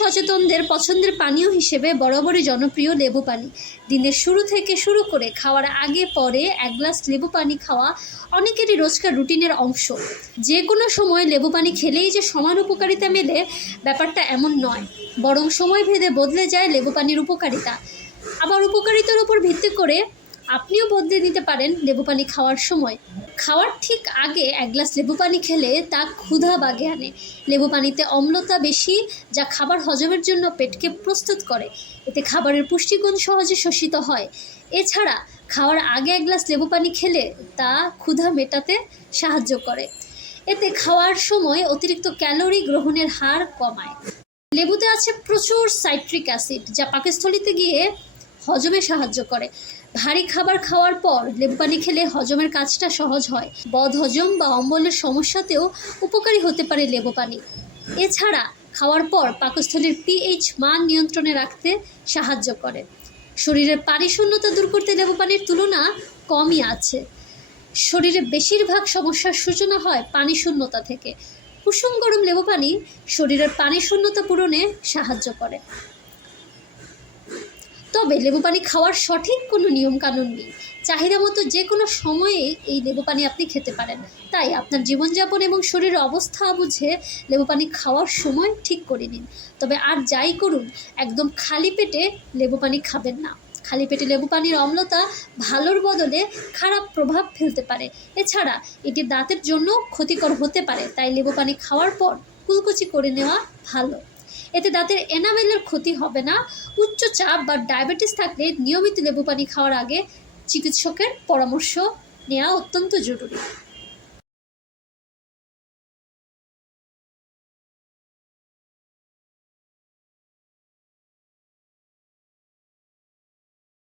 সচেতনদের পছন্দের পানীয় হিসেবে বরাবরই জনপ্রিয় লেবু পানি। দিনের শুরু থেকে শুরু করে খাওয়ার আগে পরে এক গ্লাস লেবু পানি খাওয়া অনেকেরই রোজকার রুটিনের অংশ। যে কোনো সময় লেবু পানি খেলেই যে সমান উপকারিতা মেলে, ব্যাপারটা এমন নয়। বরং সময় ভেদে বদলে যায় লেবু পানির উপকারিতা। আবার উপকারিতার উপর ভিত্তি করে আপনিও বদলে নিতে পারেন লেবু পানি খাওয়ার সময়। খাওয়ার ঠিক আগে এক গ্লাস লেবু পানি খেলে তা ক্ষুধা বাগে আনে। লেবু পানিতে অম্লতা বেশি, যা খাবার হজমের জন্য পেটকে প্রস্তুত করে। এতে খাবারের পুষ্টিগুণ সহজে শোষিত হয়। এছাড়া, খাওয়ার আগে এক গ্লাস লেবু পানি খেলে তা ক্ষুধা মেটাতে সাহায্য করে। এতে খাওয়ার সময় অতিরিক্ত ক্যালোরি গ্রহণের হার কমায়। লেবুতে আছে প্রচুর সাইট্রিক অ্যাসিড, যা পাকস্থলিতে গিয়ে হজমে সাহায্য করে। ভারী খাবার খাওয়ার পর লেবু পানি খেলে হজমের কাজটা সহজ হয়। বদ হজম বা অম্বলের সমস্যাতেও উপকারী হতে পারে লেবু পানি এছাড়া খাওয়ার পর পাকস্থলীর পিএইচ মান নিয়ন্ত্রণে রাখতে সাহায্য করে। শরীরের পানি শূন্যতা দূর করতে লেবু পানির তুলনা কমই আছে। শরীরে বেশিরভাগ সমস্যার সূচনা হয় পানি শূন্যতা থেকে। কুসুম গরম লেবু পানি শরীরের পানি শূন্যতা পূরণে সাহায্য করে। তবে লেবু পানি খাওয়ার সঠিক কোনো নিয়মকানুন নেই। চাহিদা মতো যে কোনো সময়ে এই লেবু পানি আপনি খেতে পারেন। তাই আপনার জীবনযাপন এবং শরীরের অবস্থা বুঝে লেবু পানি খাওয়ার সময় ঠিক করে নিন। তবে আর যাই করুন, একদম খালি পেটে লেবু পানি খাবেন না। খালি পেটে লেবু পানির অম্লতা ভালোর বদলে খারাপ প্রভাব ফেলতে পারে। এছাড়া এটি দাঁতের জন্য ক্ষতিকর হতে পারে, তাই লেবু পানি খাওয়ার পর কুলকুচি করে নেওয়া ভালো। এতে দাঁতের এনামেলের ক্ষতি হবে না। উচ্চ চাপ বা ডায়াবেটিস থাকলে নিয়মিত লেবু পানি খাওয়ার আগে চিকিৎসকের পরামর্শ নেওয়া অত্যন্ত জরুরি।